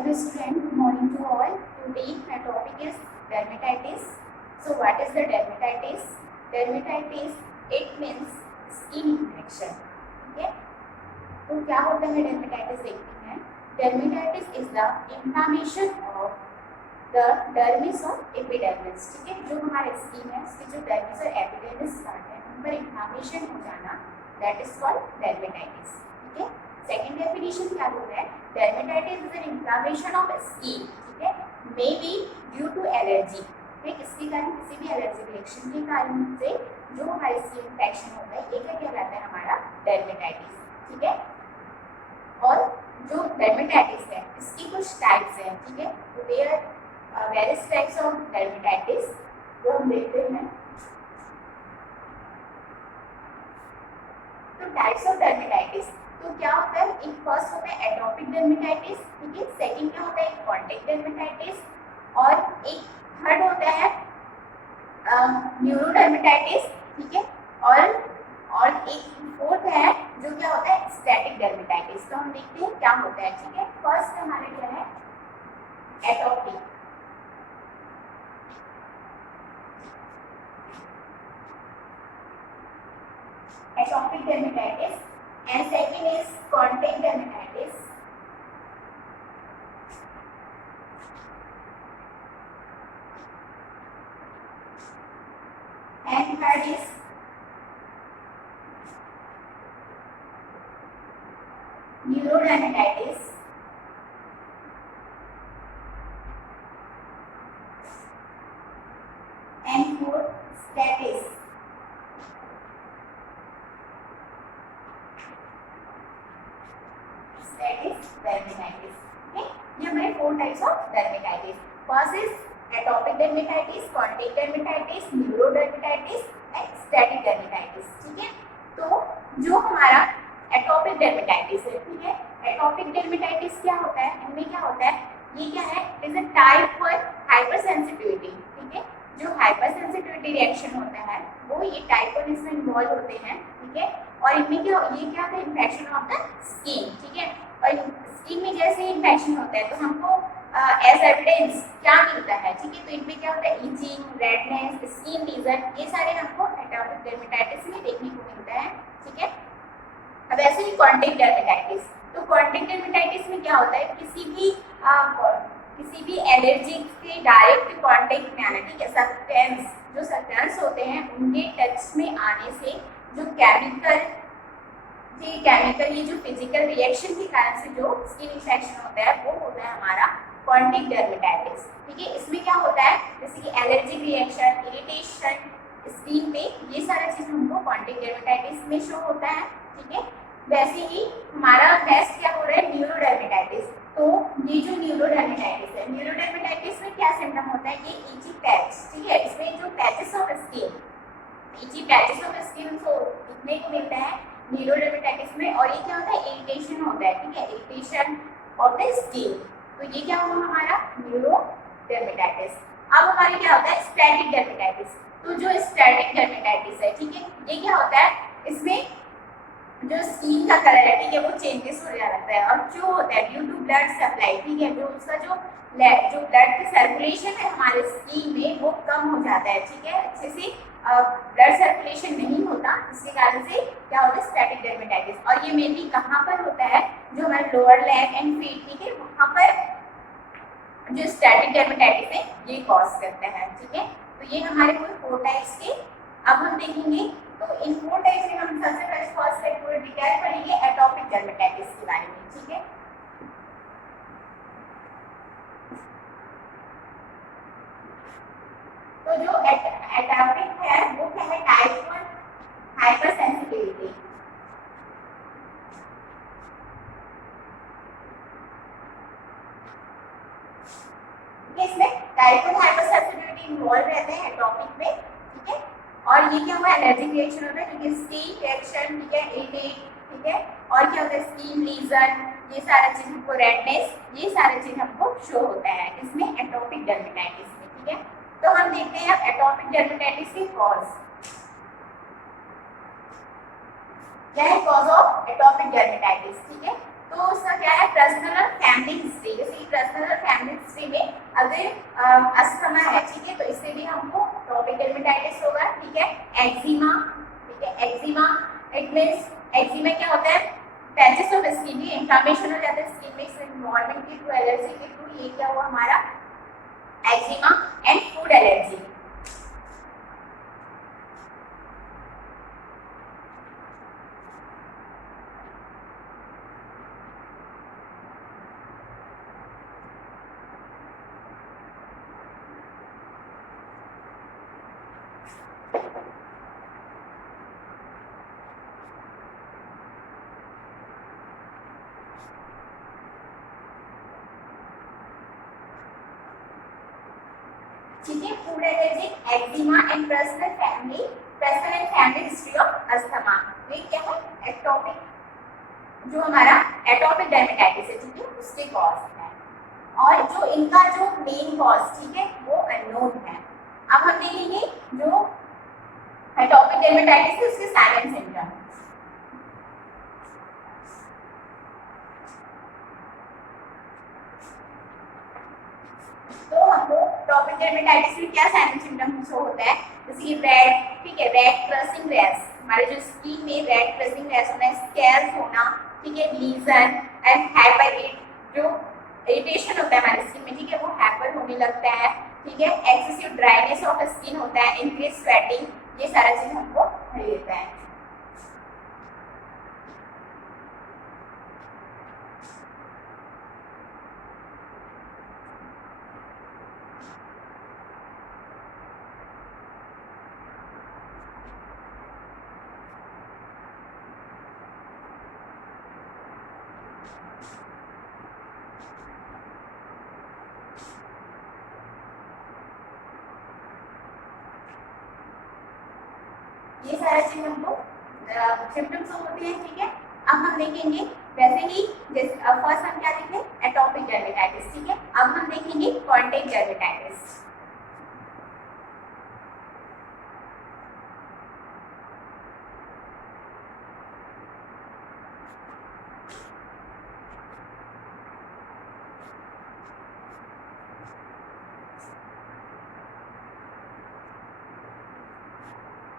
Hello student, good morning to all. Today my topic is dermatitis. So what is the dermatitis? Dermatitis it means skin infection. Okay? तो क्या होता है dermatitis देखते हैं. Dermatitis is the inflammation of the dermis or epidermis. ठीक है, जो हमारे स्किन है उसकी जो dermis और epidermis पार्ट है उन पर inflammation हो जाना that is called dermatitis. ठीक है. सेकेंड डेफिनेशन क्या बोल रहा है, dermatitis is an inflammation of skin. ठीक है, may be due to allergy. किसके कारण, किसी भी एलर्जी रिएक्शन के कारण से जो हमारी स्किन इन्फेक्शन होता है ये क्या कहलाता है हमारा dermatitis. ठीक है, और जो dermatitis है इसकी कुछ टाइप्स हैं. ठीक है, तो there are various types of dermatitis जो हम देखते हैं. तो टाइप्स ऑफ dermatitis तो क्या होता है, एक फर्स्ट होता है एटोपिक डर्मेटाइटिस. ठीक है, सेकंड क्या होता है कॉन्टैक्ट डर्मेटाइटिस, और एक थर्ड होता है न्यूरोडर्मेटाइटिस. ठीक है, और एक फोर्थ है जो क्या होता है स्टैटिक डर्मेटाइटिस. तो हम देखते हैं क्या होता है. ठीक है, फर्स्ट हमारे क्या है atopic. Atopic dermatitis and second is contact dermatitis. And third is neurodermatitis. And fourth status. That is dermatitis. Okay, ये हमारे four types of dermatitis. First is atopic dermatitis, contact dermatitis, neurodermatitis and static dermatitis. ठीक है, तो जो हमारा atopic dermatitis है, ठीक है, एटोपिक dermatitis क्या होता है, इनमें क्या होता है, ये क्या है, is a type for hyper sensitivity. ठीक है, जो हाइपर सेंसिटिविटी रिएक्शन होता है वो ये टाइप 1 इसमें इन्वॉल्व होते हैं. ठीक है, और इनमें क्या, ये क्या होता है इन्फेक्शन ऑफ द स्किन. ठीक है, और स्किन में जैसे इन्फेक्शन होता है तो हमको एज एविडेंस क्या मिलता है. ठीक है, तो इनमें क्या होता है इचिंग, रेडनेस, स्किन लीजन, ये सारे हमको एटोपिक डर्मेटाइटिस में देखने को मिलता है. ठीक है, अब ऐसे ही कॉन्टैक्ट डर्मेटाइटिस. तो कॉन्टैक्ट डर्मेटाइटिस में क्या होता है, किसी भी एलर्जी के डायरेक्ट कांटेक्ट में आना. ठीक है, सब्सटेंस, जो सब्सटेंस होते हैं उनके टच में आने से जो केमिकल, ये जो फिजिकल रिएक्शन के कारण से जो स्किन इन्फेक्शन होता है वो होता है हमारा कॉन्टैक्ट डर्मेटाइटिस. ठीक है, इसमें क्या होता है जैसे कि एलर्जिक रिएक्शन, इरिटेशन स्किन पे, ये सारा चीज हमको कॉन्टैक्ट डर्मेटाइटिस में शो होता है. ठीक है, वैसे ही हमारा नेक्स्ट क्या हो रहा है न्यूरोडर्मेटाइटिस. तो ये जो न्यूरोडर्मेटाइटिस है, न्यूरोडर्मेटाइटिस में क्या सिम्टम होता है, ये इची पैच. ठीक है, इसमें जो patches of skin, itchy patches of skin को दिखने को मिलता है न्यूरोडर्मेटाइटिस में. और ये क्या होता है इरिटेशन होता है. ठीक है, इरिटेशन ऑफ द स्किन. तो ये क्या हुआ हमारा न्यूरोडर्मेटाइटिस. अब हमारे क्या होता है स्टैटिक डर्मेटाइटिस. तो जो स्टैटिक डर्मेटाइटिस है, ठीक है, ये क्या होता है, इसमें जो स्किन का कलर है, ठीक है, वो चेंजेस हो जाता है. और जो होता है ड्यू टू ब्लड सप्लाई. ठीक है, जो उसका जो ब्लड की सर्कुलेशन है हमारे स्किन में वो कम हो जाता है. ठीक है, अच्छे से ब्लड सर्कुलेशन नहीं होता, इसके कारण से क्या होता है स्टैटिक डर्मेटाइटिस. और ये मेनली कहाँ पर होता है, जो हमारे लोअर लेग एंड फीट. ठीक है, वहाँ पर जो स्टैटिक डर्मेटाइटिस है ये कॉज करता है. ठीक है, तो ये हमारे कुल 4 टाइप्स के अब हम देखेंगे. तो इन 4 टाइप्स में हम सबसे पहले फर्स्ट टाइप पूरा डिटेल पढ़ेंगे एटोपिक डर्मेटाइटिस के बारे में. ठीक है, तो जो एटोपिक है वो क्या है टाइप 1 हाइपर सेंसिटिविटी. इसमें टाइप 1 हाइपर सेंसिटिविटी इन्वॉल्व रहते हैं एटोपिक में. ठीक है, और ये क्या हुआ एलर्जिक रिएक्शन होता है, क्योंकि स्किन रिएक्शन. ठीक है, इरिटेट. ठीक है, और क्या होता है स्किन लीजन, ये सारा चीज हमको, रेडनेस, ये सारे चीज हमको शो होता है इसमें एटोपिक डर्मेटाइटिस में. ठीक है, तो हम देखते हैं अब एटोपिक डर्मेटाइटिस के कॉज. क्या है कॉज ऑफ एटोपिक डर्मेटाइटिस. ठीक है, तो उसका क्या है पर्सनल और फैमिली हिस्ट्री. जैसे पर्सनल और फैमिली हिस्ट्री में अगर अस्थमा है, ठीक है, तो इससे भी हमको टॉपिक डर्मेटाइटिस होगा, ठीक है। एक्जिमा, ठीक है, एक्जिमा इट मींस एक्जिमा क्या होता है, पैचेस ऑफ स्किन की इन्फ्लेमेशन हो जाता है स्किन में एनवायरनमेंट की थ्रू, एलर्जी के थ्रू, ये क्या हुआ हमारा एक्जिमा। एंड फूड एलर्जी, ठीक है। Food allergy, eczema and personal and family history of asthma, ये क्या है एटॉपिक, जो हमारा एटॉपिक डर्मेटाइटिस है, ठीक है, उसके कॉज है। और जो इनका जो मेन कॉज, ठीक है, वो अननोन है। अब हम देखेंगे जो एटॉपिक डर्मेटाइटिस है उसके साइन एंड सिम्टम। तो हमको टॉपिक डर्मेटाइटिस में क्या साइन एंड सिम्टम शो होता है, जैसे कि रेड, ठीक है, रेड क्रसिंग रैश, हमारे जो स्किन में रेड क्रसिंग रैश होना है, स्कैर्स होना, ठीक है, लीजन एंड हाइपर जो इरिटेशन होता है हमारे स्किन में, ठीक है, वो हाइपर होने लगता है, ठीक है, एक्सेसिव ड्राइनेस ऑफ स्किन होता है, इंक्रीज स्वेटिंग, ये सारा चीज हमको मिल लेता है। ये सारा चीज हमको सिम्टम्स होते हैं, ठीक है। अब हम देखेंगे वैसे ही, जैसे फर्स्ट हम क्या देखें एटॉपिक डर्मेटाइटिस, ठीक है। अब हम देखेंगे कॉन्टैक्ट डर्मेटाइटिस।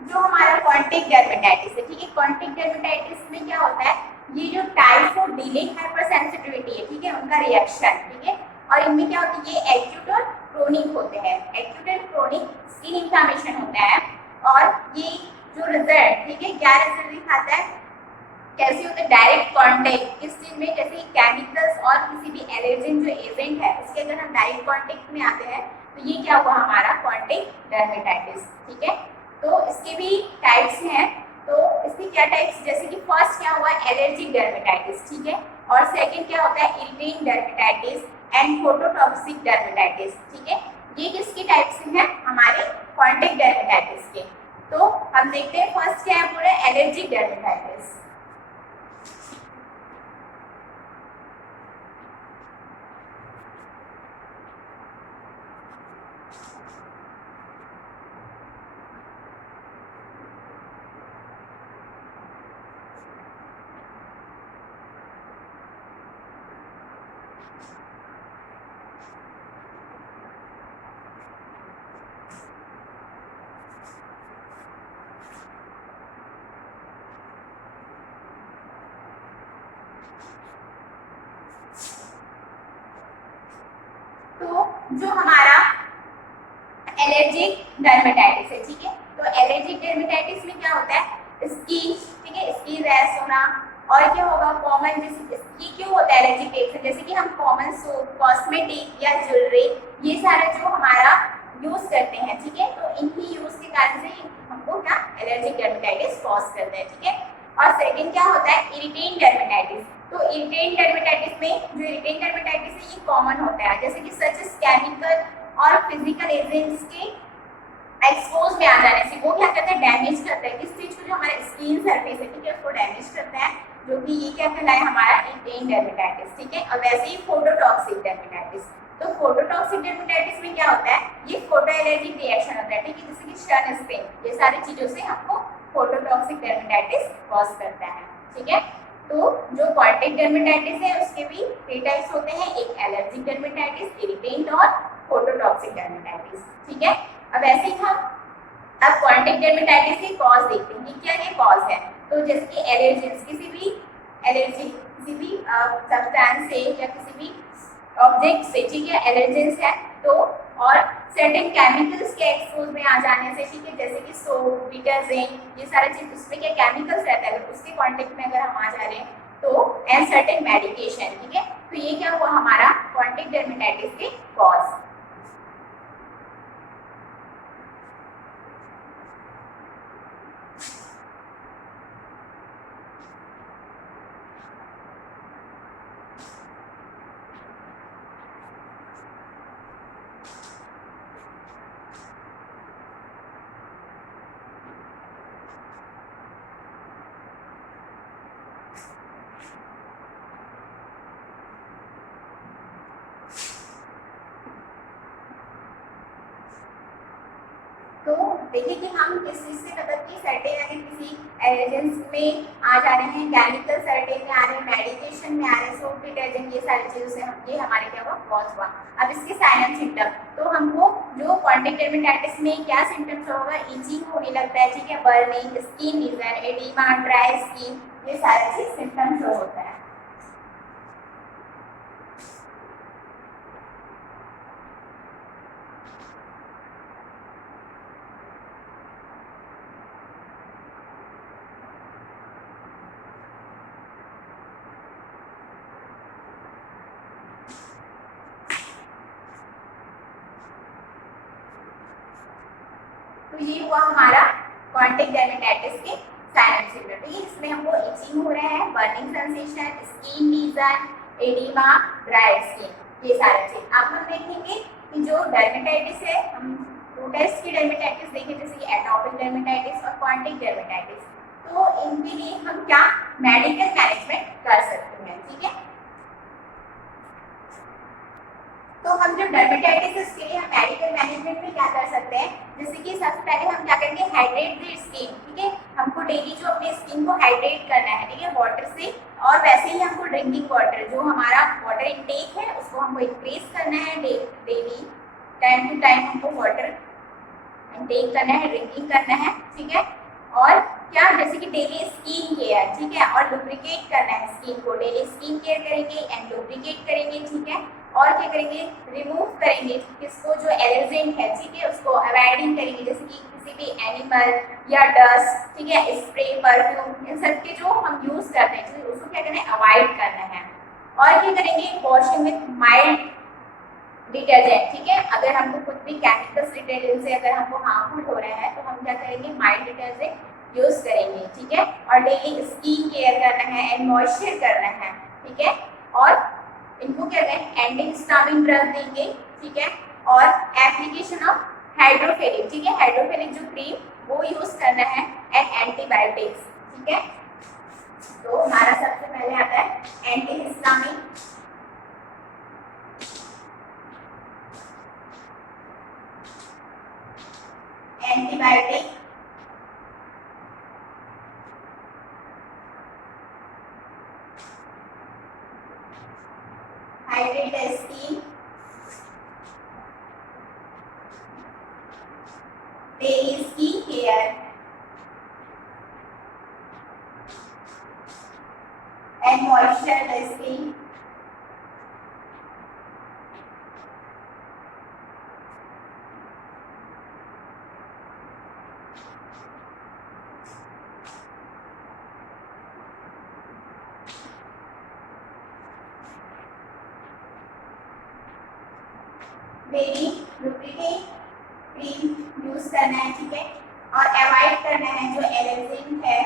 जो हमारा कॉन्टैक्ट डर्मेटाइटिस है, ठीक है, कॉन्टैक्ट डर्मेटाइटिस में क्या होता है, ये जो टाइप 4 डीलिंग हाइपरसेंसिटिविटी है, ठीक है, उनका रिएक्शन, ठीक है। और इनमें क्या होता है, ये एक्यूट और क्रोनिक होते हैं, acute and chronic skin inflammation होता है। और ये जो रिजल्ट, ठीक है, क्या रिजल्ट दिखाता है, कैसे होता है डायरेक्ट कांटेक्ट किस चीज में, जैसे केमिकल्स और किसी भी एलर्जेन जो एजेंट है उसके अगर हम डायरेक्ट कांटेक्ट में आते हैं तो ये क्या हुआ हमारा कॉन्टैक्ट डर्मेटाइटिस, ठीक है। तो इसके भी टाइप्स हैं, तो इसके क्या टाइप्स, जैसे कि फर्स्ट क्या हुआ एलर्जिक डर्मेटाइटिस, ठीक है, और सेकंड क्या होता है इरिटेटिंग डर्मेटाइटिस एंड फोटोटॉक्सिक डर्मेटाइटिस, ठीक है। ये किसके टाइप्स हैं हमारे कॉन्टैक्ट डर्मेटाइटिस के। तो हम देखते हैं फर्स्ट क्या है पूरा एलर्जिक डर्मेटाइटिस। जो हमारा एलर्जिक डर्मेटाइटिस है, ठीक है, तो एलर्जिक डर्मेटाइटिस में क्या होता है स्किन, ठीक है, स्किन रैश होना। और क्या होगा कॉमन, जैसे ये क्यों होता है एलर्जिक रिएक्शन, जैसे कि हम कॉमन सोप, कॉस्मेटिक या ज्वेलरी ये सारा जो हमारा यूज करते हैं, ठीक है, तो इन्हीं यूज के कारण से हमको क्या एलर्जिक डर्मेटाइटिस कॉज करता है, ठीक है। और सेकंड क्या होता है इरिटेटिंग डर्मेटाइटिस। तो इरिटेटिंग डर्मेटाइटिस में जो इरिटेटिंग डर्मेटाइटिस है ये कॉमन होता है, जैसे कि सच एज केमिकल और फिजिकल एजेंट्स के एक्सपोज में आ जाने से वो क्या करता है डैमेज करता है किस चीज को, जो हमारा स्किन सरफेस है, ठीक है, उसको डैमेज करता है, जो कि ये क्या कहलाए हमारा इरिटेटिंग डर्मेटाइटिस, ठीक है। और वैसे ही फोटोटॉक्सिक डर्मेटाइटिस, तो फोटोटॉक्सिक डर्मेटाइटिस में क्या होता है ये फोटो एलर्जिक रिएक्शन होता है, ठीक है, जैसे कि सन स्क्रीन, ये सारी चीजों से हमको फोटोटॉक्सिक डर्मेटाइटिस कॉज करता है, ठीक है। तो जो कॉन्टैक्ट डर्मेटाइटिस है उसके भी 3 टाइप्स होते हैं, एक एलर्जिक डर्मेटाइटिस, इरिटेंट और फोटोटॉक्सिक डर्मेटाइटिस। ठीक है, अब ऐसे ही हम अब कॉन्टैक्ट डर्मेटाइटिस के कॉज देखते हैं कि क्या ये कॉज है। तो जैसे कि एलर्जेंस, किसी भी एलर्जी किसी भी सब्सटेंस से या किसी भी ऑब्जेक्ट से, ठीक है, एलर्जेंस है तो, और सर्टेन केमिकल्स के एक्सपोज में आ जाने से, ठीक है, जैसे कि सोप, डिटर्जेंट, ये सारे चीज उसमें क्या केमिकल्स रहता है, अगर उसके कांटेक्ट में अगर हम आ जा रहे हैं तो, एंड सर्टेन मेडिकेशन, ठीक है, तो ये क्या हुआ हमारा कॉन्टैक्ट डर्मेटाइटिस के कॉज। तो देखिए कि हम किस चीज से मतलब कि सर्टेन अगर किसी एलर्जेंस में आ जा रहे हैं, केमिकल सर्टेन में आ रहे हैं, मेडिकेशन में आ रहे हैं, सोप, डिटर्जेंट, ये सारी चीजों से हम, ये हमारे क्या हुआ कॉज हुआ। अब इसके साइन एंड सिम्टम, तो हमको जो कॉन्टैक्ट डर्मेटाइटिस में क्या सिम्टम्स होगा, इचिंग होने लगता है, ठीक है, burning, skin lesion, edema, dry skin, ये सारे चीज सिम्टम्स होता है। तो ये हुआ हमारा कॉन्टैक्ट डर्मेटाइटिस के साइन एंड सिम्टम। तो इसमें हमको इचिंग हो रहा है, burning sensation, skin lesion, edema, dry skin, ये सारे चीज। अब हम देखेंगे कि जो डर्मेटाइटिस है, हम 2 टाइप्स की डर्मेटाइटिस देखें, जैसे कि एटोपिक डर्मेटाइटिस और कॉन्टैक्ट डर्मेटाइटिस। तो इनके लिए हम क्या मेडिकल मैनेजमेंट कर सकते हैं, ठीक है। तो हम जो डर्मेटाइटिस है उसके लिए हम मेडिकल मैनेजमेंट में क्या कर सकते हैं, जैसे कि सबसे पहले हम क्या करेंगे, हाइड्रेट द स्किन, ठीक है, हमको डेली जो अपने स्किन को हाइड्रेट करना है, ठीक है, वाटर से, और वैसे ही हमको ड्रिंकिंग वाटर, जो हमारा वाटर इंटेक है उसको हमको इंक्रीज करना है, डेली टाइम टू टाइम हमको वाटर इंटेक करना है, ड्रिंकिंग करना है, ठीक है। और क्या, जैसे कि डेली स्किन केयर, ठीक है, और लुब्रिकेट करना है स्किन को, डेली स्किन केयर करेंगे एंड लुब्रिकेट करेंगे, ठीक है। और क्या करेंगे, रिमूव करेंगे किसको, जो एलर्जेंट है, ठीक है, उसको अवॉइडिंग करेंगे, जैसे कि किसी भी एनिमल या डस्ट, ठीक है, स्प्रे, परफ्यूम, इन सब के जो हम यूज करते हैं, ठीक है, उसको क्या करना है, अवॉइड करना है। और क्या करेंगे, वॉशिंग विथ माइल्ड डिटर्जेंट, ठीक है, अगर हमको कुछ भी केमिकल्स डिटर्जेंट से अगर हमको हार्मफुल हो रहा है तो हम क्या करेंगे, माइल्ड डिटर्जेंट यूज करेंगे, ठीक है। और डेली स्किन केयर करना है एंड मॉइस्चर करना है, ठीक है। और इनको क्या करें, एंटी हिस्टामिन ड्रग देंगे, ठीक है। और एप्लीकेशन ऑफ हाइड्रोफेलिक, ठीक है, हाइड्रोफेलिक जो क्रीम वो यूज करना है, एंड एंटीबायोटिक्स, ठीक है। तो हमारा सबसे पहले आता है anti histamine, antibiotic, hydrate the skin, daily skin care and moisture the skin, daily lubricate cream use करना है, ठीक है। और अवॉइड करना है जो एलर्जेंट है,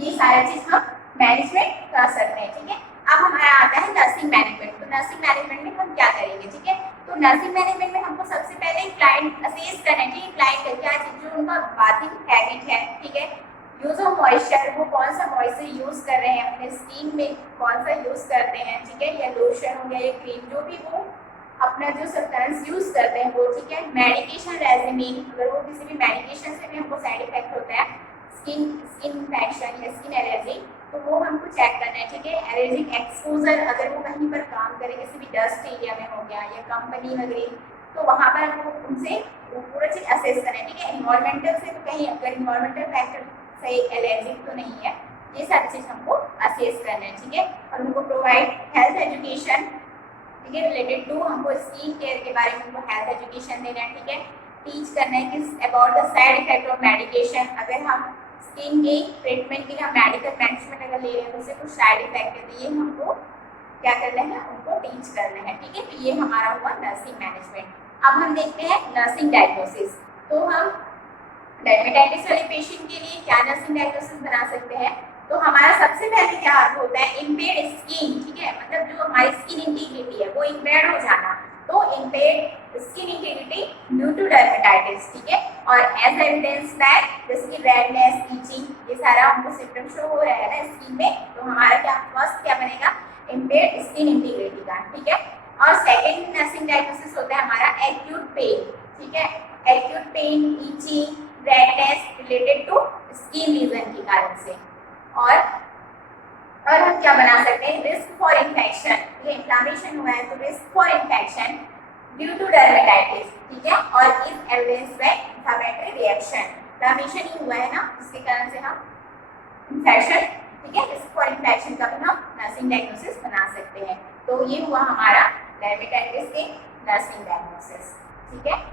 ये सारे चीज हम मैनेजमेंट कर सकते हैं, ठीक है। अब हमारा आता है नर्सिंग मैनेजमेंट। तो नर्सिंग मैनेजमेंट में हम क्या करेंगे, ठीक है। तो नर्सिंग मैनेजमेंट में हमको सबसे पहले क्लाइंट असेस करना है, ठीक है, क्लाइंट का क्या चीज, जो उनका बाथिंग हैबिट है, ठीक है, यूज ऑफ मॉइस्चर, वो कौन सा मॉइस्चर यूज कर रहे हैं अपने स्किन में, कौन सा यूज करते हैं, ठीक है, या लोशन हो गया या क्रीम, जो भी वो अपना जो सब्सटेंस यूज करते हैं वो, ठीक है। मेडिकेशन रेजिमिन, अगर वो किसी भी मेडिकेशन से भी हमको साइड इफेक्ट होता है, स्किन इन्फेक्शन या स्किन एलर्जी, तो वो हमको चेक करना है, ठीक है। एलर्जिक एक्सपोजर, अगर वो कहीं पर काम करे किसी भी डस्ट एरिया में हो गया या कंपनी वगैरह, तो वहाँ पर हमको उनसे पूरा चीज असेस करना है, ठीक है। इन्वायरमेंटल से तो कहीं, अगर इन्वायरमेंटल फैक्टर से एलर्जिक तो नहीं है, ये सारी चीज हमको असेस करना है, ठीक है। और उनको प्रोवाइड हेल्थ एजुकेशन, ठीक है, रिलेटेड टू, हमको स्किन केयर के बारे में उनको हेल्थ एजुकेशन देना है, ठीक है। टीच करना है कि about the side effect of medication, अगर हम स्किन के ट्रीटमेंट के लिए हम मेडिकल मैनेजमेंट अगर ले रहे हैं तो उससे कुछ साइड इफेक्ट है, तो ये हमको क्या करना है, उनको टीच करना है, ठीक है। तो ये हमारा हुआ नर्सिंग मैनेजमेंट। अब हम देखते हैं नर्सिंग डायग्नोसिस। तो हम डायबिटीज वाले पेशेंट के लिए क्या नर्सिंग डायग्नोसिस बना सकते हैं, तो हमारा सबसे पहले क्या होता है, इम्पेयर्ड स्किन, ठीक है, मतलब जो हमारी स्किन इंटीग्रिटी है वो इम्पेयर्ड हो जाना, तो impaired skin integrity due two diabetes, ठीक है। और एज एविडेंस दैट जैसे कि रेडनेस, इचिंग, ये सारा हमको सिम्टम शो हो रहा है ना स्किन में, तो हमारा क्या फर्स्ट क्या बनेगा, इम्पेयर्ड स्किन इंटीग्रिटी का, ठीक है। और सेकेंड नर्सिंग डायग्नोसिस होता है हमारा एक्यूट पेन, ठीक है। Acute pain, itching, redness related to skin lesion के कारण से। और हम क्या बना सकते हैं, रिस्क फॉर इन्फेक्शन, ये इन्फ्लेमेशन हुआ है तो risk for infection due to dermatitis, ठीक है। और is evidence by inflammatory reaction, inflammation ही हुआ है ना, जिसके कारण से हम इन्फेक्शन, ठीक है, रिस्क फॉर इन्फेक्शन का भी हम नर्सिंग डायग्नोसिस बना सकते हैं। तो ये हुआ हमारा डर्मेटाइटिस के नर्सिंग डायग्नोसिस, ठीक है।